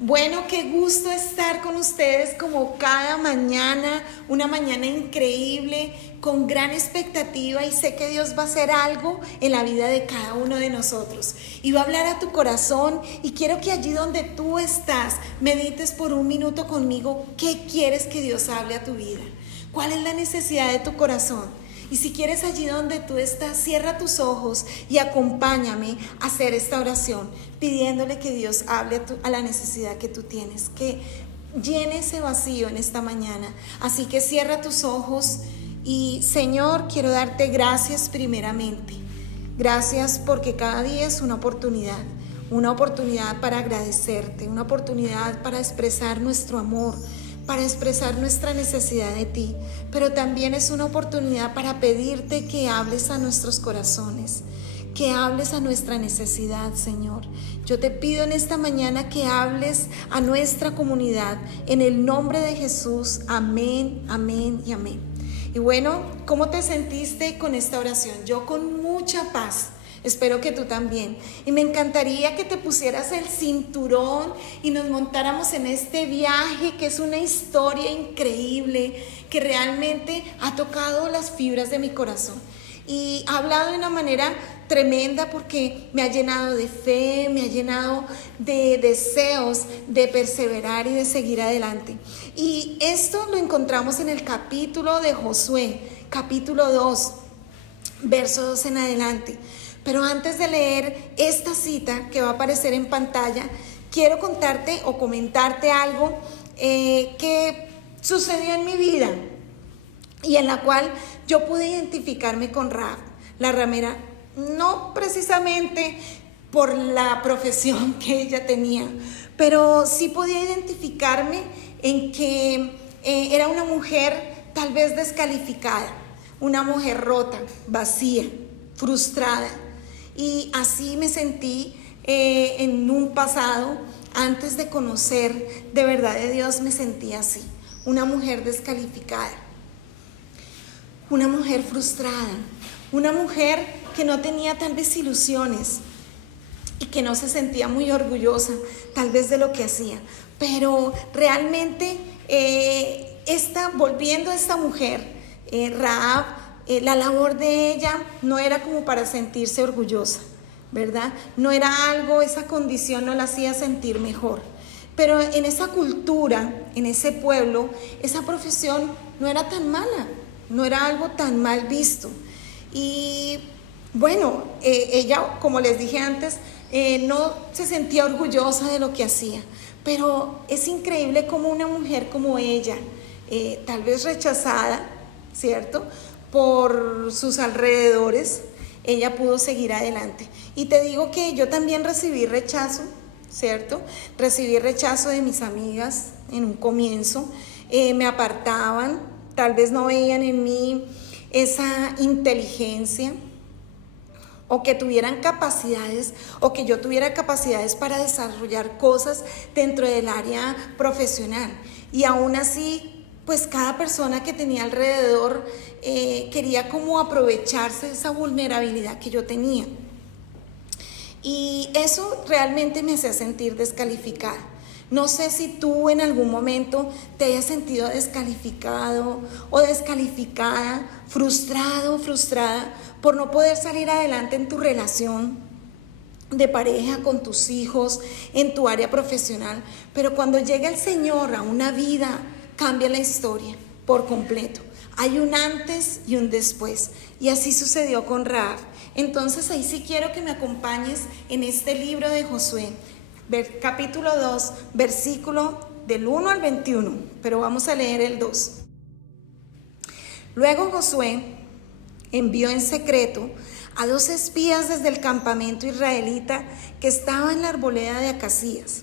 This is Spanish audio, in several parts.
Bueno, qué gusto estar con ustedes como cada mañana, una mañana increíble, con gran expectativa y sé que Dios va a hacer algo en la vida de cada uno de nosotros. Y va a hablar a tu corazón y quiero que allí donde tú estás, medites por un minuto conmigo qué quieres que Dios hable a tu vida. ¿Cuál es la necesidad de tu corazón? Y si quieres allí donde tú estás, cierra tus ojos y acompáñame a hacer esta oración, pidiéndole que Dios hable a la necesidad que tú tienes, que llene ese vacío en esta mañana. Así que cierra tus ojos y Señor, quiero darte gracias primeramente. Gracias porque cada día es una oportunidad para agradecerte, una oportunidad para expresar nuestro amor, para expresar nuestra necesidad de ti, pero también es una oportunidad para pedirte que hables a nuestros corazones, que hables a nuestra necesidad, Señor. Yo te pido en esta mañana que hables a nuestra comunidad, en el nombre de Jesús. Amén, amén y amén. Y bueno, ¿cómo te sentiste con esta oración? Yo con mucha paz. Espero que tú también. Y me encantaría que te pusieras el cinturón y nos montáramos en este viaje que es una historia increíble, que realmente ha tocado las fibras de mi corazón. Y ha hablado de una manera tremenda porque me ha llenado de fe, me ha llenado de deseos de perseverar y de seguir adelante. Y esto lo encontramos en el capítulo de Josué, capítulo 2, verso 2 en adelante. Pero antes de leer esta cita que va a aparecer en pantalla, quiero contarte o comentarte algo que sucedió en mi vida y en la cual yo pude identificarme con Rahab, la ramera, no precisamente por la profesión que ella tenía, pero sí podía identificarme en que era una mujer tal vez descalificada, una mujer rota, vacía, frustrada. Y así me sentí en un pasado, antes de conocer de verdad de Dios, me sentí así, una mujer descalificada, una mujer frustrada, una mujer que no tenía tal vez ilusiones y que no se sentía muy orgullosa tal vez de lo que hacía, pero realmente volviendo a esta mujer, Rahab, la labor de ella no era como para sentirse orgullosa, ¿verdad? No era algo, esa condición no la hacía sentir mejor. Pero en esa cultura, en ese pueblo, esa profesión no era tan mala, no era algo tan mal visto. Y bueno, ella, como les dije antes, no se sentía orgullosa de lo que hacía. Pero es increíble cómo una mujer como ella, tal vez rechazada, ¿cierto?, por sus alrededores, ella pudo seguir adelante. Y te digo que yo también recibí rechazo, ¿cierto? Recibí rechazo de mis amigas en un comienzo, me apartaban, tal vez no veían en mí esa inteligencia, o que tuvieran capacidades, o que yo tuviera capacidades para desarrollar cosas dentro del área profesional. Y aún así, pues cada persona que tenía alrededor quería como aprovecharse de esa vulnerabilidad que yo tenía. Y eso realmente me hacía sentir descalificada. No sé si tú en algún momento te hayas sentido descalificado o descalificada, frustrado, frustrada por no poder salir adelante en tu relación de pareja, con tus hijos, en tu área profesional. Pero cuando llega el Señor a una vida, cambia la historia por completo. Hay un antes y un después. Y así sucedió con Rahab. Entonces ahí sí quiero que me acompañes en este libro de Josué, capítulo 2, versículo del 1 al 21. Pero vamos a leer el 2. Luego Josué envió en secreto a 2 espías desde el campamento israelita que estaba en la arboleda de Acacías.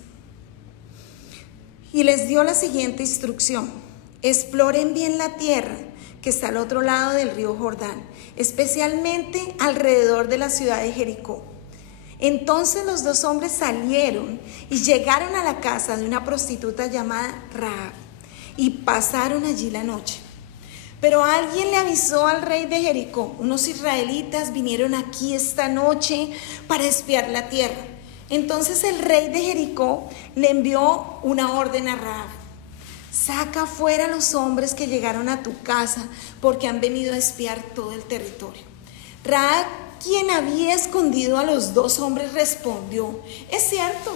Y les dio la siguiente instrucción: exploren bien la tierra que está al otro lado del río Jordán, especialmente alrededor de la ciudad de Jericó. Entonces los 2 hombres salieron y llegaron a la casa de una prostituta llamada Rahab y pasaron allí la noche. Pero alguien le avisó al rey de Jericó: unos israelitas vinieron aquí esta noche para espiar la tierra. Entonces el rey de Jericó le envió una orden a Rahab: saca fuera a los hombres que llegaron a tu casa, porque han venido a espiar todo el territorio. Rahab, quien había escondido a los 2 hombres, respondió: es cierto,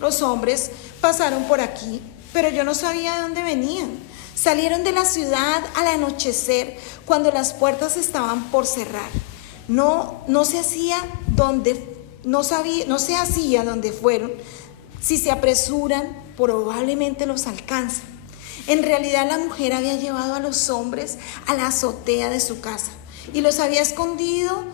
los hombres pasaron por aquí, pero yo no sabía de dónde venían. Salieron de la ciudad al anochecer, cuando las puertas estaban por cerrar. No se hacía dónde fueron. Si se apresuran, probablemente los alcanzan. En realidad, la mujer había llevado a los hombres a la azotea de su casa y los había escondido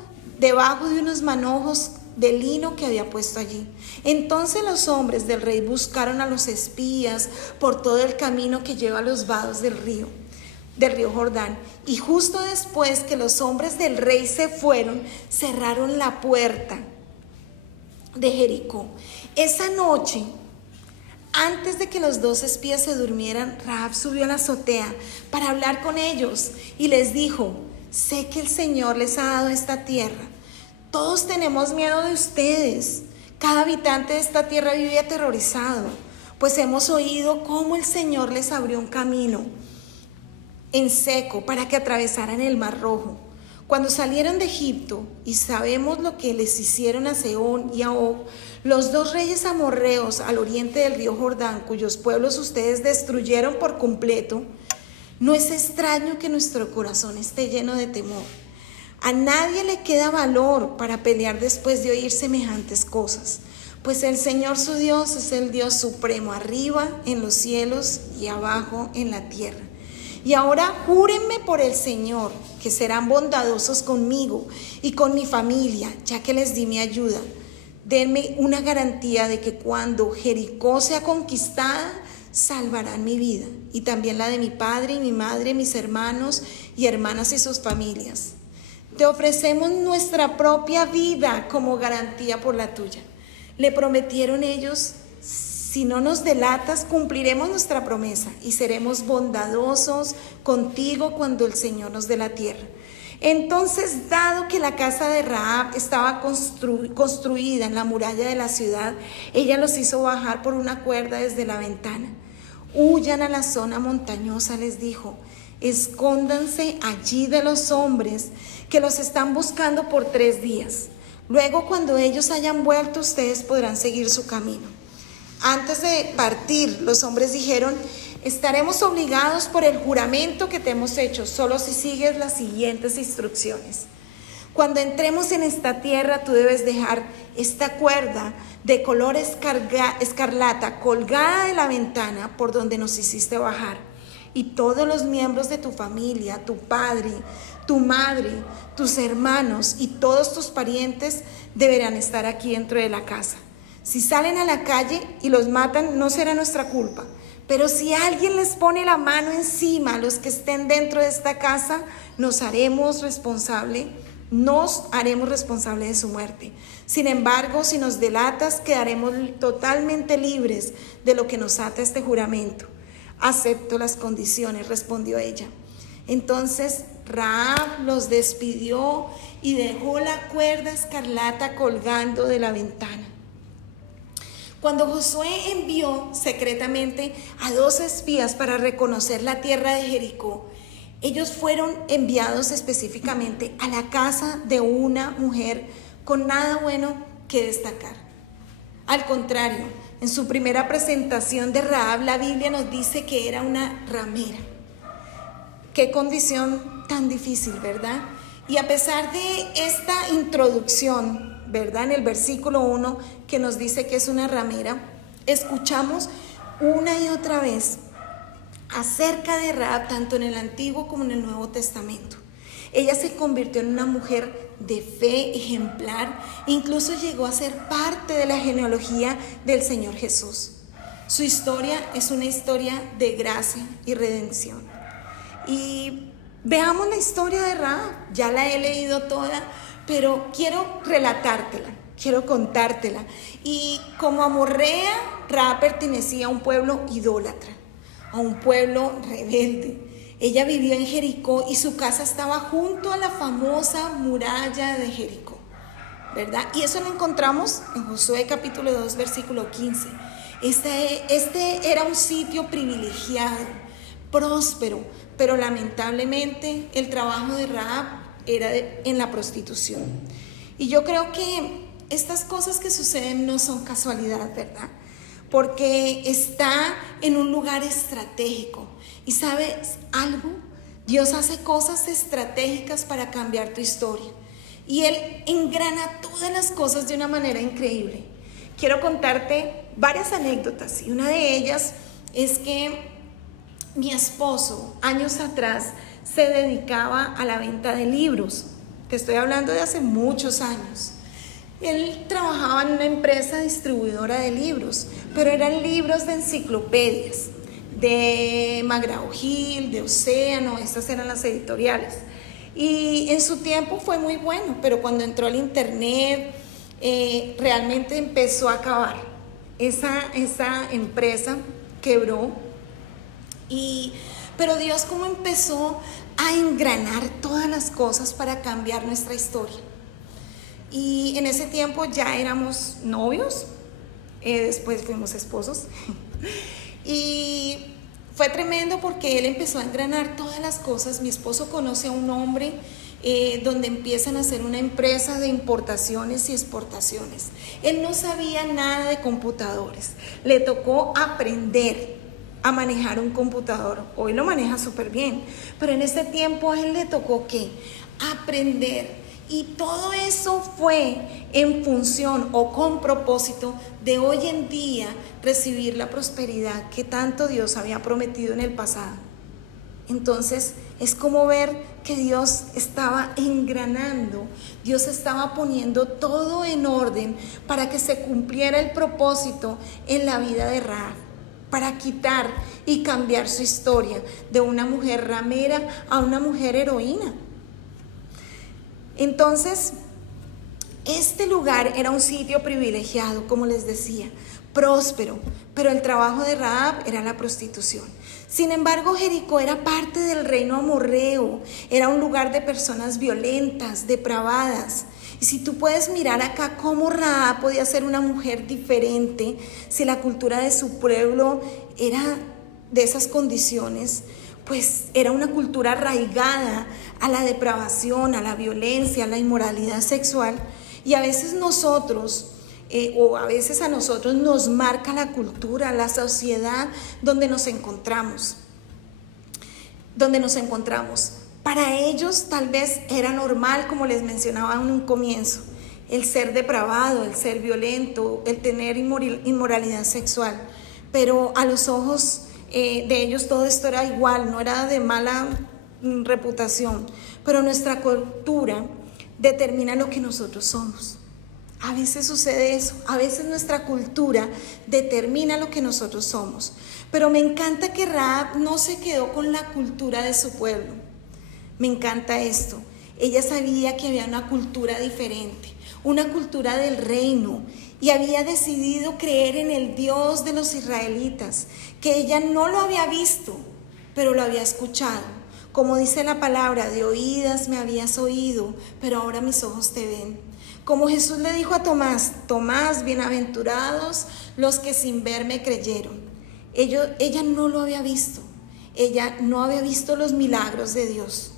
debajo de unos manojos de lino que había puesto allí. Entonces los hombres del rey buscaron a los espías por todo el camino que lleva a los vados del río Jordán. Y justo después que los hombres del rey se fueron, cerraron la puerta de Jericó. Esa noche, antes de que los 2 espías se durmieran, Rahab subió a la azotea para hablar con ellos y les dijo: sé que el Señor les ha dado esta tierra. Todos tenemos miedo de ustedes. Cada habitante de esta tierra vive aterrorizado, pues hemos oído cómo el Señor les abrió un camino en seco para que atravesaran el Mar Rojo cuando salieron de Egipto, y sabemos lo que les hicieron a Sehón y a Og, los 2 reyes amorreos al oriente del río Jordán, cuyos pueblos ustedes destruyeron por completo. No es extraño que nuestro corazón esté lleno de temor. A nadie le queda valor para pelear después de oír semejantes cosas, pues el Señor su Dios es el Dios supremo, arriba en los cielos y abajo en la tierra. Y ahora júrenme por el Señor que serán bondadosos conmigo y con mi familia, ya que les di mi ayuda. Denme una garantía de que cuando Jericó sea conquistada, salvarán mi vida y también la de mi padre y mi madre, mis hermanos y hermanas y sus familias. Te ofrecemos nuestra propia vida como garantía por la tuya. Le prometieron ellos: si no nos delatas, cumpliremos nuestra promesa y seremos bondadosos contigo cuando el Señor nos dé la tierra. Entonces, dado que la casa de Rahab estaba construida en la muralla de la ciudad, ella los hizo bajar por una cuerda desde la ventana. Huyan a la zona montañosa, les dijo. Escóndanse allí de los hombres que los están buscando por 3 días. Luego, cuando ellos hayan vuelto, ustedes podrán seguir su camino. Antes de partir, los hombres dijeron: estaremos obligados por el juramento que te hemos hecho, solo si sigues las siguientes instrucciones. Cuando entremos en esta tierra, tú debes dejar esta cuerda de color escarlata colgada de la ventana por donde nos hiciste bajar. Y todos los miembros de tu familia, tu padre, tu madre, tus hermanos y todos tus parientes deberán estar aquí dentro de la casa. Si salen a la calle y los matan, no será nuestra culpa. Pero si alguien les pone la mano encima a los que estén dentro de esta casa, nos haremos responsables de su muerte. Sin embargo, si nos delatas, quedaremos totalmente libres de lo que nos ata este juramento. Acepto las condiciones, respondió ella. Entonces Rahab los despidió y dejó la cuerda escarlata colgando de la ventana. Cuando Josué envió secretamente a 2 espías para reconocer la tierra de Jericó, ellos fueron enviados específicamente a la casa de una mujer con nada bueno que destacar. Al contrario, en su primera presentación de Rahab, la Biblia nos dice que era una ramera. Qué condición tan difícil, ¿verdad? Y a pesar de esta introducción, ¿verdad? En el versículo 1 que nos dice que es una ramera, escuchamos una y otra vez acerca de Rahab, tanto en el Antiguo como en el Nuevo Testamento. Ella se convirtió en una mujer de fe ejemplar, incluso llegó a ser parte de la genealogía del Señor Jesús. Su historia es una historia de gracia y redención. Y veamos la historia de Rahab. Ya la he leído toda, pero quiero relatártela, quiero contártela. Y como amorrea, Rahab pertenecía a un pueblo idólatra, a un pueblo rebelde. Ella vivió en Jericó y su casa estaba junto a la famosa muralla de Jericó. ¿verdad? Y eso lo encontramos en Josué capítulo 2, versículo 15. Este era un sitio privilegiado, próspero, pero lamentablemente el trabajo de Rahab era en la prostitución. Y yo creo que estas cosas que suceden no son casualidad, ¿verdad? Porque está en un lugar estratégico. ¿Y sabes algo? Dios hace cosas estratégicas para cambiar tu historia. Y Él engrana todas las cosas de una manera increíble. Quiero contarte varias anécdotas. Y una de ellas es que mi esposo, años atrás, se dedicaba a la venta de libros. Te estoy hablando de hace muchos años. Él trabajaba en una empresa distribuidora de libros, pero eran libros de enciclopedias, de McGraw-Hill, de Océano, estas eran las editoriales. Y en su tiempo fue muy bueno, pero cuando entró al internet, realmente empezó a acabar. Esa empresa quebró, pero Dios como empezó a engranar todas las cosas para cambiar nuestra historia. Y en ese tiempo ya éramos novios, después fuimos esposos. Y fue tremendo porque él empezó a engranar todas las cosas. Mi esposo conoce a un hombre donde empiezan a hacer una empresa de importaciones y exportaciones. Él no sabía nada de computadores. Le tocó aprender a manejar un computador. Hoy lo maneja súper bien, pero en ese tiempo a él le tocó ¿qué? Aprender. Y todo eso fue en función o con propósito de hoy en día recibir la prosperidad que tanto Dios había prometido en el pasado. Entonces es como ver que Dios estaba engranando, Dios estaba poniendo todo en orden para que se cumpliera el propósito en la vida de Rahab, para quitar y cambiar su historia de una mujer ramera a una mujer heroína. Entonces, este lugar era un sitio privilegiado, como les decía, próspero, pero el trabajo de Rahab era la prostitución. Sin embargo, Jericó era parte del reino amorreo, era un lugar de personas violentas, depravadas. Y si tú puedes mirar acá cómo Rahab podía ser una mujer diferente, si la cultura de su pueblo era de esas condiciones, pues era una cultura arraigada a la depravación, a la violencia, a la inmoralidad sexual. Y a veces nosotros, o a veces a nosotros nos marca la cultura, la sociedad donde nos encontramos. Para ellos tal vez era normal, como les mencionaba en un comienzo, el ser depravado, el ser violento, el tener inmoralidad sexual. Pero a los ojos de ellos todo esto era igual, no era de mala reputación, pero nuestra cultura determina lo que nosotros somos. A veces sucede eso, a veces nuestra cultura determina lo que nosotros somos. Pero me encanta que Rahab no se quedó con la cultura de su pueblo. Me encanta esto. Ella sabía que había una cultura diferente, una cultura del reino, y había decidido creer en el Dios de los israelitas, que ella no lo había visto, pero lo había escuchado. Como dice la palabra, de oídas me habías oído, pero ahora mis ojos te ven. Como Jesús le dijo a Tomás, Tomás, bienaventurados los que sin ver me creyeron. Ella no lo había visto, ella no había visto los milagros de Dios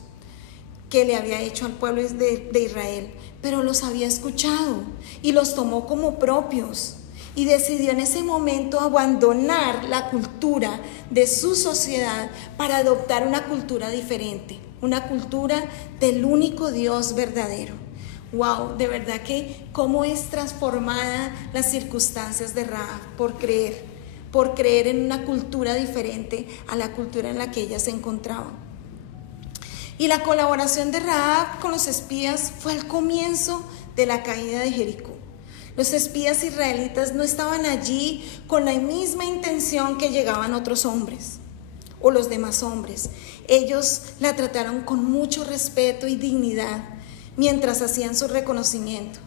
que le había hecho al pueblo de Israel, pero los había escuchado y los tomó como propios. Y decidió en ese momento abandonar la cultura de su sociedad para adoptar una cultura diferente, una cultura del único Dios verdadero. Wow, de verdad que cómo es transformada las circunstancias de Rahab por creer en una cultura diferente a la cultura en la que ella se encontraba. Y la colaboración de Rahab con los espías fue el comienzo de la caída de Jericó. Los espías israelitas no estaban allí con la misma intención que llegaban otros hombres o los demás hombres. Ellos la trataron con mucho respeto y dignidad mientras hacían su reconocimiento.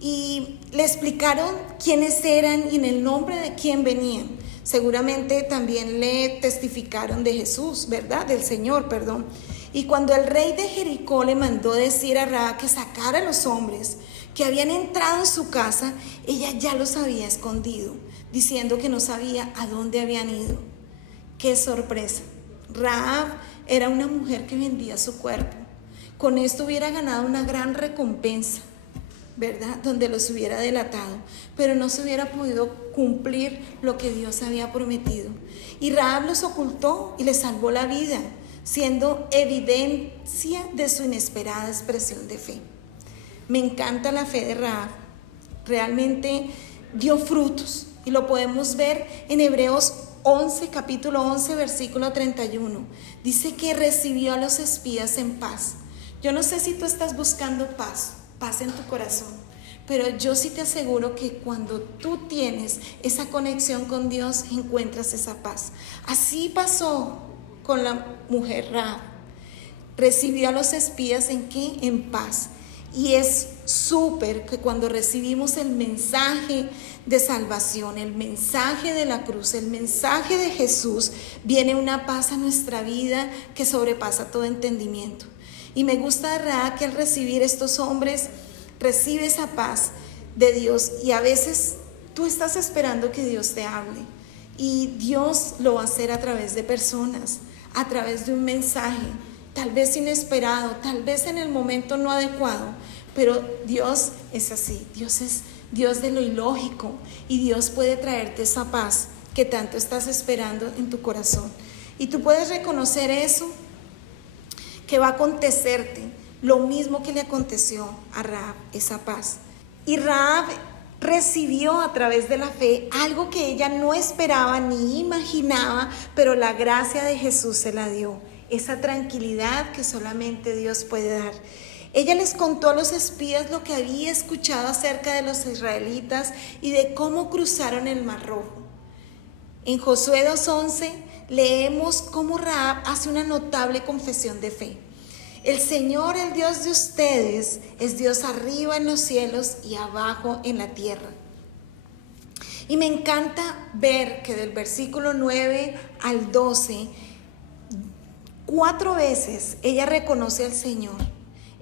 Y le explicaron quiénes eran y en el nombre de quién venían. Seguramente también le testificaron de Jesús, ¿verdad? Del Señor, perdón. Y cuando el rey de Jericó le mandó decir a Rahab que sacara a los hombres que habían entrado en su casa, ella ya los había escondido, diciendo que no sabía a dónde habían ido. ¡Qué sorpresa! Rahab era una mujer que vendía su cuerpo. Con esto hubiera ganado una gran recompensa, ¿verdad? Donde los hubiera delatado, pero no se hubiera podido cumplir lo que Dios había prometido. Y Rahab los ocultó y les salvó la vida, siendo evidencia de su inesperada expresión de fe. Me encanta la fe de Rahab. Realmente dio frutos y lo podemos ver en Hebreos 11, capítulo 11, versículo 31. Dice que recibió a los espías en paz. Yo no sé si tú estás buscando paz en tu corazón, pero yo sí te aseguro que cuando tú tienes esa conexión con Dios, encuentras esa paz. Así pasó con la mujer Rahab. Recibió a los espías ¿en qué? En paz. Y es súper que cuando recibimos el mensaje de salvación, el mensaje de la cruz, el mensaje de Jesús, viene una paz a nuestra vida que sobrepasa todo entendimiento. Y me gusta de Rahab que al recibir estos hombres, recibe esa paz de Dios. Y a veces tú estás esperando que Dios te hable. Y Dios lo va a hacer a través de personas, a través de un mensaje, tal vez inesperado, tal vez en el momento no adecuado. Pero Dios es así, Dios es Dios de lo ilógico. Y Dios puede traerte esa paz que tanto estás esperando en tu corazón. Y tú puedes reconocer eso, que va a acontecerte lo mismo que le aconteció a Rahab, esa paz. Y Rahab recibió a través de la fe algo que ella no esperaba ni imaginaba, pero la gracia de Jesús se la dio, esa tranquilidad que solamente Dios puede dar. Ella les contó a los espías lo que había escuchado acerca de los israelitas y de cómo cruzaron el Mar Rojo. En Josué 2:11 leemos cómo Rahab hace una notable confesión de fe. El Señor, el Dios de ustedes, es Dios arriba en los cielos y abajo en la tierra. Y me encanta ver que del versículo 9 al 12, 4 veces ella reconoce al Señor.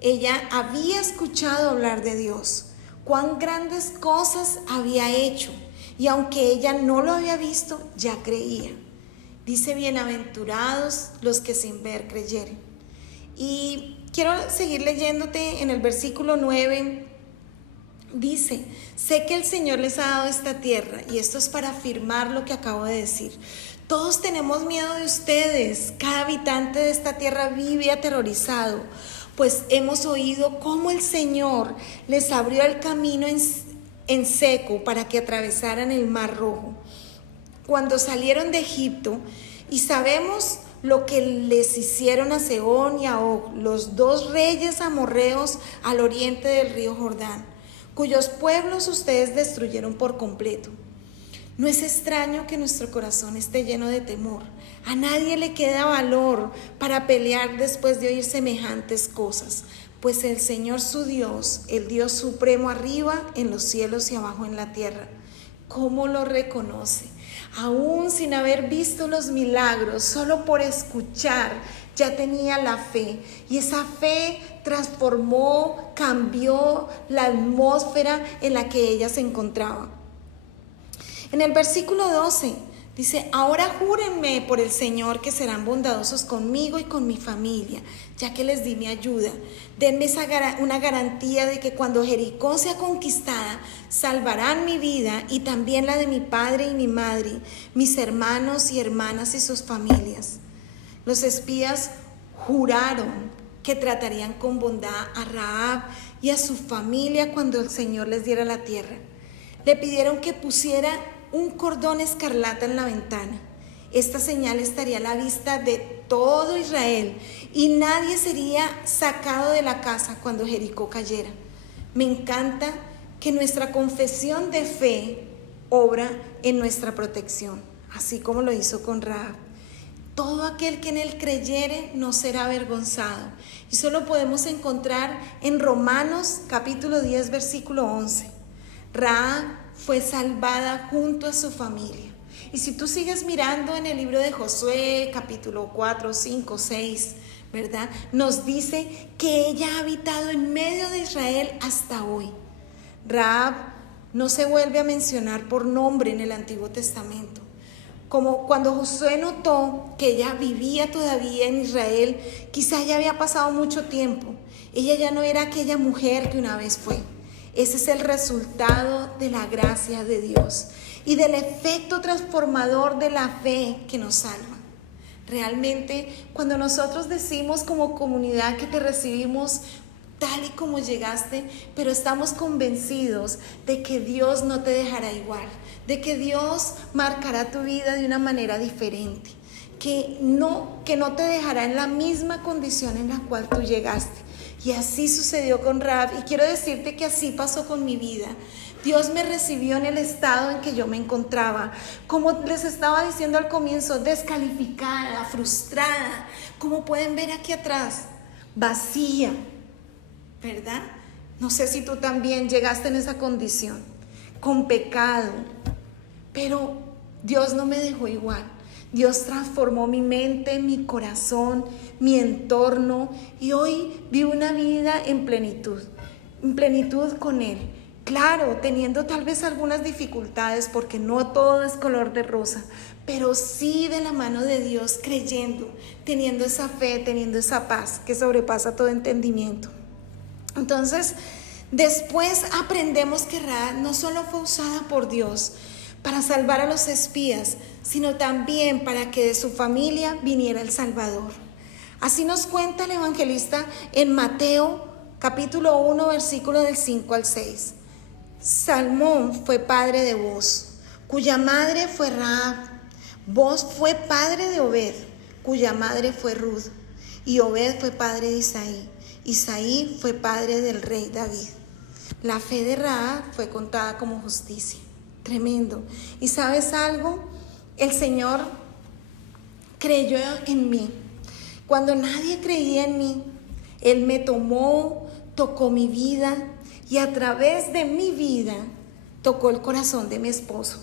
Ella había escuchado hablar de Dios, cuán grandes cosas había hecho, y aunque ella no lo había visto, ya creía. Dice, bienaventurados los que sin ver creyeren. Y quiero seguir leyéndote en el versículo 9. Dice, sé que el Señor les ha dado esta tierra, y esto es para afirmar lo que acabo de decir. Todos tenemos miedo de ustedes, cada habitante de esta tierra vive aterrorizado, pues hemos oído cómo el Señor les abrió el camino en seco para que atravesaran el Mar Rojo cuando salieron de Egipto, y sabemos lo que les hicieron a Sehón y a Og, los 2 reyes amorreos al oriente del río Jordán, cuyos pueblos ustedes destruyeron por completo. No es extraño que nuestro corazón esté lleno de temor. A nadie le queda valor para pelear después de oír semejantes cosas, pues el Señor su Dios, el Dios supremo arriba en los cielos y abajo en la tierra, ¿cómo lo reconoce? Aún sin haber visto los milagros, solo por escuchar, ya tenía la fe. Y esa fe transformó, cambió la atmósfera en la que ella se encontraba. En el versículo 12 dice, ahora júrenme por el Señor que serán bondadosos conmigo y con mi familia, ya que les di mi ayuda. Denme una garantía de que cuando Jericó sea conquistada, salvarán mi vida y también la de mi padre y mi madre, mis hermanos y hermanas y sus familias. Los espías juraron que tratarían con bondad a Rahab y a su familia cuando el Señor les diera la tierra. Le pidieron que pusiera un cordón escarlata en la ventana. Esta señal estaría a la vista de todo Israel y nadie sería sacado de la casa cuando Jericó cayera. Me encanta que nuestra confesión de fe obra en nuestra protección, así como lo hizo con Rahab. Todo aquel que en él creyere no será avergonzado. Y eso lo podemos encontrar en Romanos capítulo 10, versículo 11. Rahab fue salvada junto a su familia. Y si tú sigues mirando en el libro de Josué, capítulo 4, 5, 6, ¿verdad? Nos dice que ella ha habitado en medio de Israel hasta hoy. Rahab no se vuelve a mencionar por nombre en el Antiguo Testamento. Como cuando Josué notó que ella vivía todavía en Israel, quizá ya había pasado mucho tiempo. Ella ya no era aquella mujer que una vez fue. Ese es el resultado de la gracia de Dios y del efecto transformador de la fe que nos salva. Realmente, cuando nosotros decimos como comunidad que te recibimos tal y como llegaste, pero estamos convencidos de que Dios no te dejará igual, de que Dios marcará tu vida de una manera diferente, que no te dejará en la misma condición en la cual tú llegaste. Y así sucedió con Rahab, y quiero decirte que así pasó con mi vida. Dios me recibió en el estado en que yo me encontraba, como les estaba diciendo al comienzo, descalificada, frustrada, como pueden ver aquí atrás, vacía, ¿verdad? No sé si tú también llegaste en esa condición, con pecado, pero Dios no me dejó igual. Dios transformó mi mente, mi corazón, mi entorno, y hoy vivo una vida en plenitud con Él. Claro, teniendo tal vez algunas dificultades, porque no todo es color de rosa, pero sí de la mano de Dios, creyendo, teniendo esa fe, teniendo esa paz que sobrepasa todo entendimiento. Entonces, después aprendemos que Rahab no solo fue usada por Dios para salvar a los espías, sino también para que de su familia viniera el Salvador. Así nos cuenta el evangelista en Mateo capítulo 1, versículo del 5 al 6. Salmón fue padre de Boz, cuya madre fue Rahab. Boz fue padre de Obed, cuya madre fue Ruth. Y Obed fue padre de Isaí. Isaí fue padre del rey David. La fe de Rahab fue contada como justicia. Tremendo. ¿Y sabes algo? El Señor creyó en mí. Cuando nadie creía en mí, Él me tomó, tocó mi vida, y a través de mi vida tocó el corazón de mi esposo.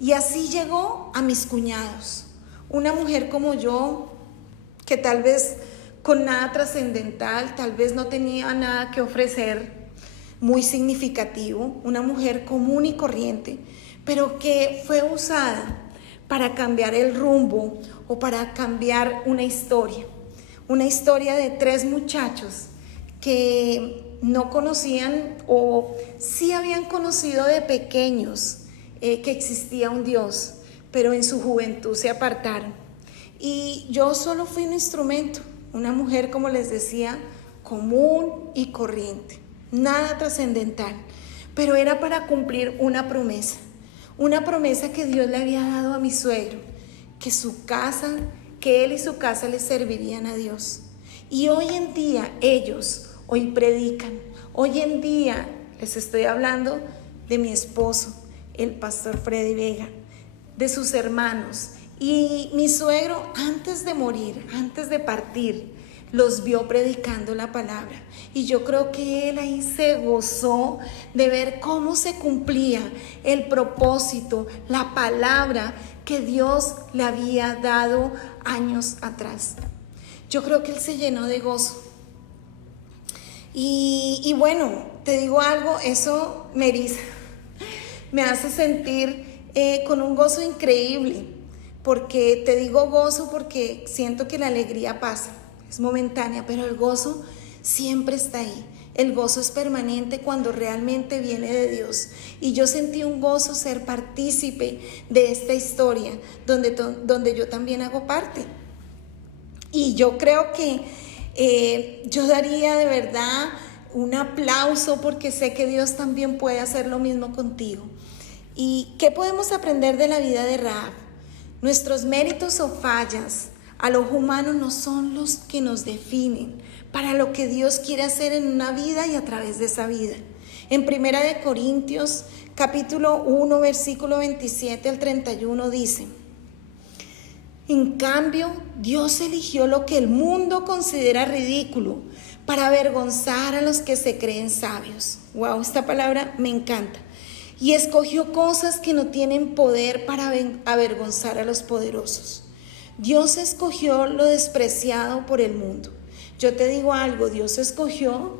Y así llegó a mis cuñados. Una mujer como yo, que tal vez con nada trascendental, tal vez no tenía nada que ofrecer muy significativo, una mujer común y corriente, pero que fue usada para cambiar el rumbo o para cambiar una historia de 3 muchachos que no conocían, o sí habían conocido de pequeños que existía un Dios, pero en su juventud se apartaron. Y yo solo fui un instrumento, una mujer, como les decía, común y corriente, nada trascendental, pero era para cumplir una promesa que Dios le había dado a mi suegro, que él y su casa le servirían a Dios. Y hoy en día hoy predican. Hoy en día les estoy hablando de mi esposo, el pastor Freddy Vega, de sus hermanos. Y mi suegro, antes de morir, antes de partir, los vio predicando la palabra. Y yo creo que él ahí se gozó de ver cómo se cumplía el propósito, la palabra que Dios le había dado años atrás. Yo creo que él se llenó de gozo. Y bueno, te digo algo, eso me eriza, me hace sentir con un gozo increíble, porque te digo gozo porque siento que la alegría pasa, es momentánea, pero el gozo siempre está ahí. El gozo es permanente cuando realmente viene de Dios. Y yo sentí un gozo ser partícipe de esta historia, donde yo también hago parte. Y yo creo que yo daría de verdad un aplauso, porque sé que Dios también puede hacer lo mismo contigo. ¿Y qué podemos aprender de la vida de Rahab? Nuestros méritos o fallas al ojo humano no son los que nos definen para lo que Dios quiere hacer en una vida y a través de esa vida. En 1 Corintios capítulo 1 versículo 27 al 31 dice: en cambio, Dios eligió lo que el mundo considera ridículo para avergonzar a los que se creen sabios. Wow, esta palabra me encanta. Y escogió cosas que no tienen poder para avergonzar a los poderosos. Dios escogió lo despreciado por el mundo. Yo te digo algo, Dios escogió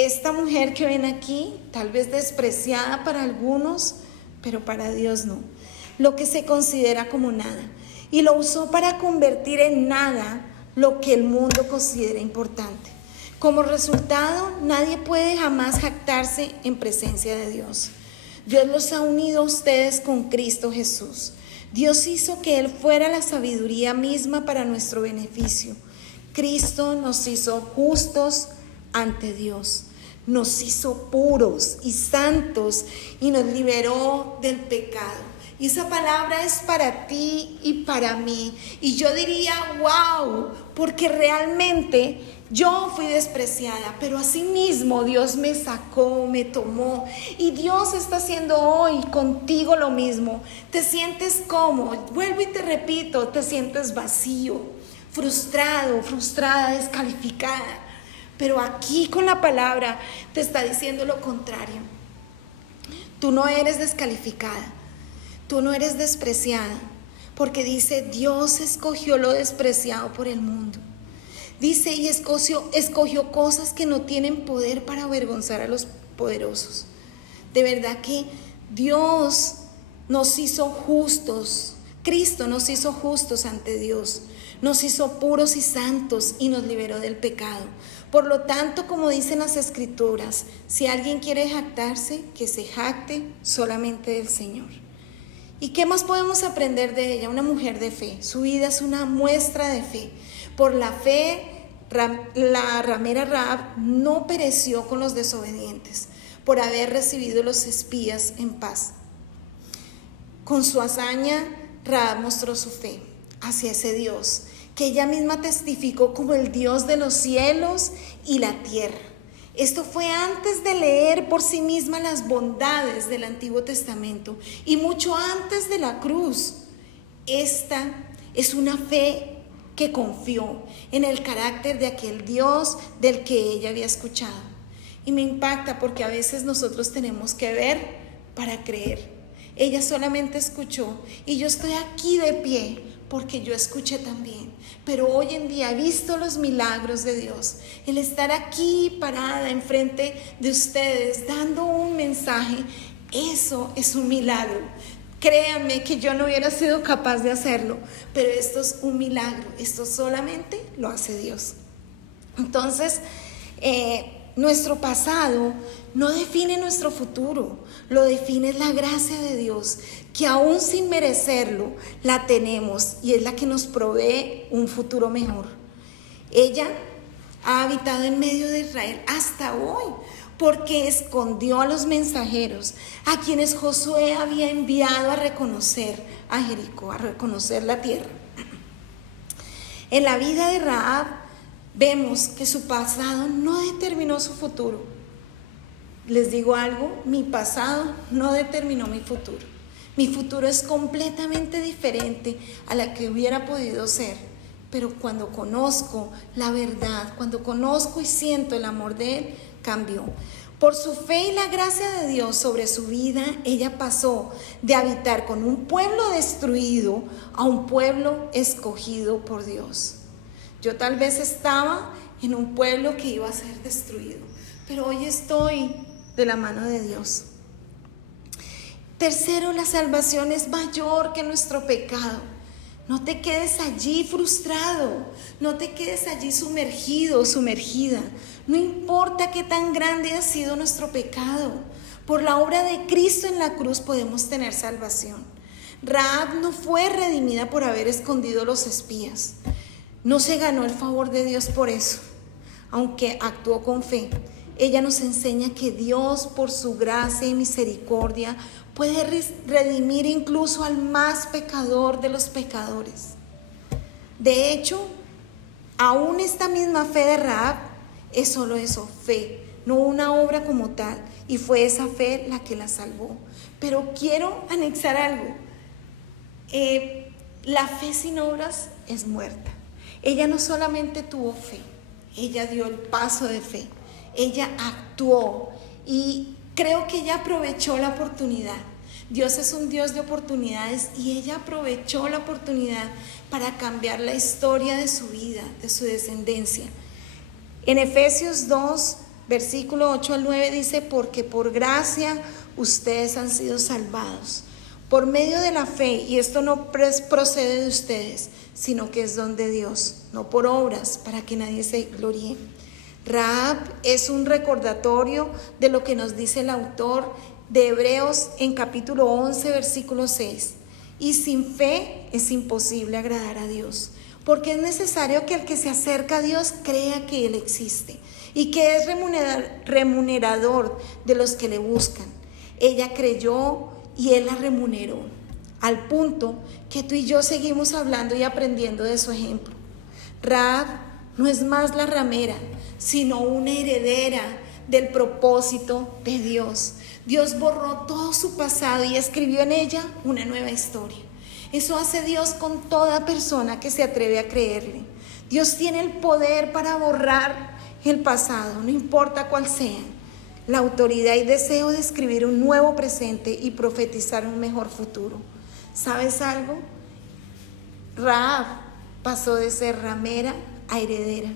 Esta mujer que ven aquí, tal vez despreciada para algunos, pero para Dios no. Lo que se considera como nada. Y lo usó para convertir en nada lo que el mundo considera importante. Como resultado, nadie puede jamás jactarse en presencia de Dios. Dios los ha unido a ustedes con Cristo Jesús. Dios hizo que Él fuera la sabiduría misma para nuestro beneficio. Cristo nos hizo justos ante Dios, nos hizo puros y santos y nos liberó del pecado. Y esa palabra es para ti y para mí. Y yo diría, wow, porque realmente yo fui despreciada, pero asimismo Dios me sacó, me tomó. Y Dios está haciendo hoy contigo lo mismo. Te sientes como, vuelvo y te repito, te sientes vacío, frustrado, frustrada, descalificada. Pero aquí con la palabra te está diciendo lo contrario. Tú no eres descalificada, tú no eres despreciada, porque dice, Dios escogió lo despreciado por el mundo. Dice, y escogió cosas que no tienen poder para avergonzar a los poderosos. De verdad que Dios nos hizo justos. Cristo nos hizo justos ante Dios. Nos hizo puros y santos y nos liberó del pecado. Por lo tanto, como dicen las Escrituras, si alguien quiere jactarse, que se jacte solamente del Señor. ¿Y qué más podemos aprender de ella? Una mujer de fe. Su vida es una muestra de fe. Por la fe, la ramera Rahab no pereció con los desobedientes, por haber recibido los espías en paz. Con su hazaña, Rahab mostró su fe hacia ese Dios, que ella misma testificó como el Dios de los cielos y la tierra. Esto fue antes de leer por sí misma las bondades del Antiguo Testamento y mucho antes de la cruz. Esta es una fe que confió en el carácter de aquel Dios del que ella había escuchado. Y me impacta porque a veces nosotros tenemos que ver para creer. Ella solamente escuchó y yo estoy aquí de pie porque yo escuché también. Pero hoy en día he visto los milagros de Dios. El estar aquí parada enfrente de ustedes dando un mensaje, eso es un milagro. Créanme que yo no hubiera sido capaz de hacerlo, pero esto es un milagro, esto solamente lo hace Dios. Entonces, nuestro pasado no define nuestro futuro, lo define la gracia de Dios, que aún sin merecerlo, la tenemos y es la que nos provee un futuro mejor. Ella ha habitado en medio de Israel hasta hoy, porque escondió a los mensajeros, a quienes Josué había enviado a reconocer a Jericó, a reconocer la tierra. En la vida de Rahab vemos que su pasado no determinó su futuro. Les digo algo, mi pasado no determinó mi futuro. Mi futuro es completamente diferente a la que hubiera podido ser. Pero cuando conozco la verdad, cuando conozco y siento el amor de Él, cambió. Por su fe y la gracia de Dios sobre su vida, ella pasó de habitar con un pueblo destruido a un pueblo escogido por Dios. Yo tal vez estaba en un pueblo que iba a ser destruido, pero hoy estoy de la mano de Dios. Tercero, la salvación es mayor que nuestro pecado. No te quedes allí frustrado, no te quedes allí sumergido, sumergida. No importa qué tan grande ha sido nuestro pecado, por la obra de Cristo en la cruz podemos tener salvación. Rahab no fue redimida por haber escondido los espías. No se ganó el favor de Dios por eso, aunque actuó con fe. Ella nos enseña que Dios, por su gracia y misericordia, puede redimir incluso al más pecador de los pecadores. De hecho, aún esta misma fe de Rahab es solo eso, fe, no una obra como tal. Y fue esa fe la que la salvó. Pero quiero anexar algo. La fe sin obras es muerta. Ella no solamente tuvo fe, ella dio el paso de fe. Ella actuó y creo que ella aprovechó la oportunidad. Dios es un Dios de oportunidades y ella aprovechó la oportunidad para cambiar la historia de su vida, de su descendencia. En Efesios 2, versículo 8 al 9 dice, porque por gracia ustedes han sido salvados, por medio de la fe, y esto no procede de ustedes, sino que es don de Dios, no por obras, para que nadie se gloríe. Rahab es un recordatorio de lo que nos dice el autor de Hebreos en capítulo 11, versículo 6. Y sin fe es imposible agradar a Dios, porque es necesario que el que se acerca a Dios crea que Él existe y que es remunerador de los que le buscan. Ella creyó y Él la remuneró, al punto que tú y yo seguimos hablando y aprendiendo de su ejemplo. Rahab no es más la ramera, sino una heredera del propósito de Dios. Dios borró todo su pasado y escribió en ella una nueva historia. Eso hace Dios con toda persona que se atreve a creerle. Dios tiene el poder para borrar el pasado, no importa cuál sea. La autoridad y deseo de escribir un nuevo presente y profetizar un mejor futuro. ¿Sabes algo? Rahab pasó de ser ramera a heredera.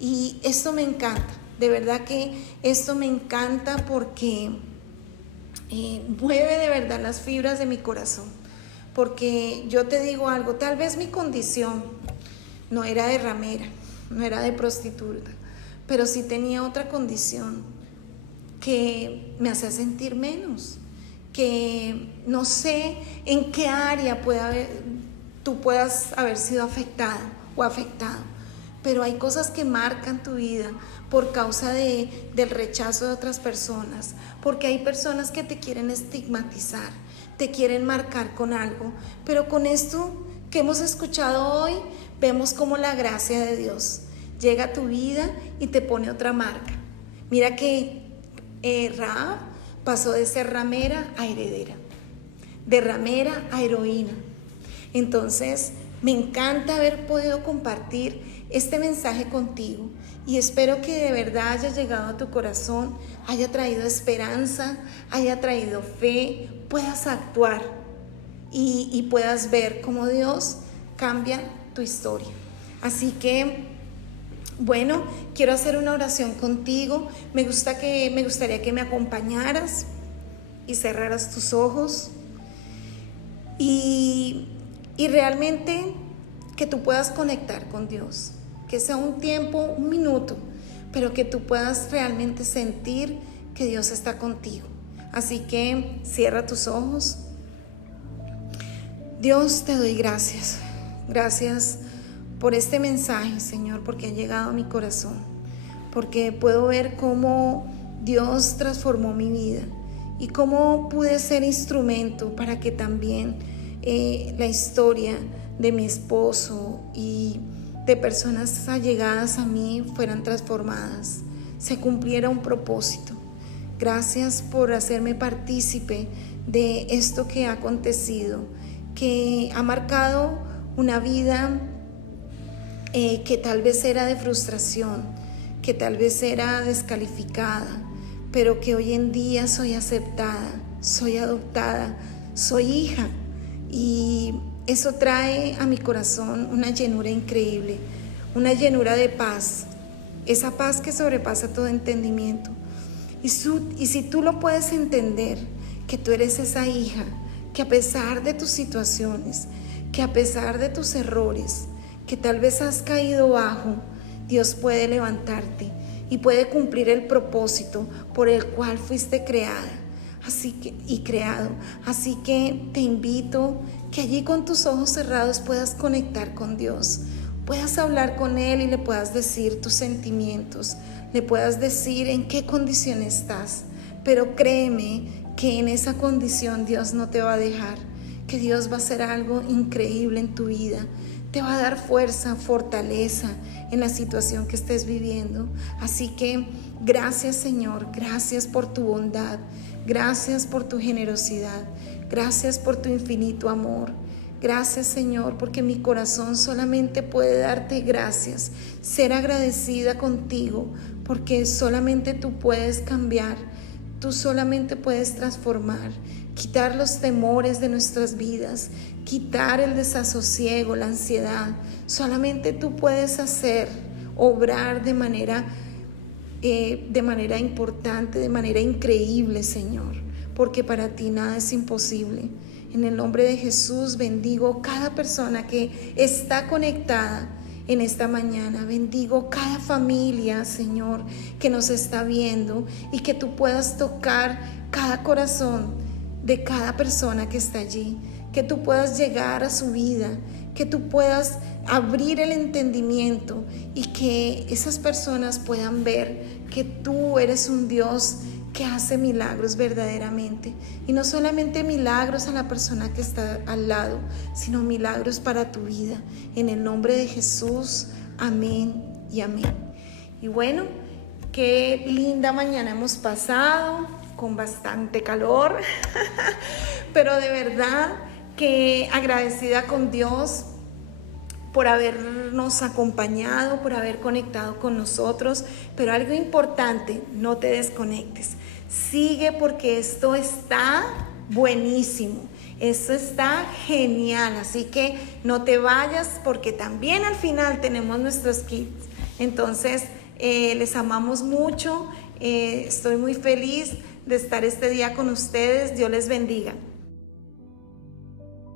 Y esto me encanta, de verdad que esto me encanta porque mueve de verdad las fibras de mi corazón. Porque yo te digo algo, tal vez mi condición no era de ramera, no era de prostituta, pero sí tenía otra condición que me hacía sentir menos, que no sé en qué área tú puedas haber sido afectada o afectado, pero hay cosas que marcan tu vida por causa del rechazo de otras personas, porque hay personas que te quieren estigmatizar, te quieren marcar con algo, pero con esto que hemos escuchado hoy, vemos como la gracia de Dios llega a tu vida y te pone otra marca. Mira que Rahab pasó de ser ramera a heredera, de ramera a heroína. Entonces, me encanta haber podido compartir este mensaje contigo y espero que de verdad haya llegado a tu corazón, haya traído esperanza, haya traído fe, puedas actuar y puedas ver cómo Dios cambia tu historia. Así que, bueno, quiero hacer una oración contigo. Me gustaría que me acompañaras y cerraras tus ojos y realmente que tú puedas conectar con Dios, que sea un tiempo, un minuto, pero que tú puedas realmente sentir que Dios está contigo. Así que cierra tus ojos. Dios, te doy gracias. Gracias por este mensaje, Señor, porque ha llegado a mi corazón, porque puedo ver cómo Dios transformó mi vida y cómo pude ser instrumento para que también la historia de mi esposo y de personas allegadas a mí fueran transformadas, se cumpliera un propósito. Gracias por hacerme partícipe de esto que ha acontecido, que ha marcado una vida que tal vez era de frustración, que tal vez era descalificada, pero que hoy en día soy aceptada, soy adoptada, soy hija. Y eso trae a mi corazón una llenura increíble, una llenura de paz, esa paz que sobrepasa todo entendimiento. Y si tú lo puedes entender, que tú eres esa hija, que a pesar de tus situaciones, que a pesar de tus errores, que tal vez has caído bajo, Dios puede levantarte y puede cumplir el propósito por el cual fuiste creada. Creado. Así que te invito que allí con tus ojos cerrados puedas conectar con Dios, puedas hablar con Él y le puedas decir tus sentimientos, le puedas decir en qué condición estás, pero créeme que en esa condición Dios no te va a dejar, que Dios va a hacer algo increíble en tu vida, te va a dar fuerza, fortaleza en la situación que estés viviendo. Así que gracias, Señor, gracias por tu bondad, gracias por tu generosidad, gracias por tu infinito amor. Gracias, Señor, porque mi corazón solamente puede darte gracias, ser agradecida contigo, porque solamente tú puedes cambiar, tú solamente puedes transformar, quitar los temores de nuestras vidas, quitar el desasosiego, la ansiedad. Solamente tú puedes hacer, obrar de manera de manera importante, de manera increíble, Señor, porque para ti nada es imposible. En el nombre de Jesús bendigo cada persona que está conectada en esta mañana. Bendigo cada familia, Señor, que nos está viendo, y que tú puedas tocar cada corazón de cada persona que está allí, que tú puedas llegar a su vida, que tú puedas abrir el entendimiento y que esas personas puedan ver que tú eres un Dios que hace milagros verdaderamente, y no solamente milagros a la persona que está al lado, sino milagros para tu vida. En el nombre de Jesús, amén y amén. Y bueno, qué linda mañana hemos pasado, con bastante calor, pero de verdad que agradecida con Dios por habernos acompañado, por haber conectado con nosotros. Pero algo importante, no te desconectes. Sigue, porque esto está buenísimo. Esto está genial. Así que no te vayas, porque también al final tenemos nuestros kits. Entonces, les amamos mucho. Estoy muy feliz de estar este día con ustedes. Dios les bendiga.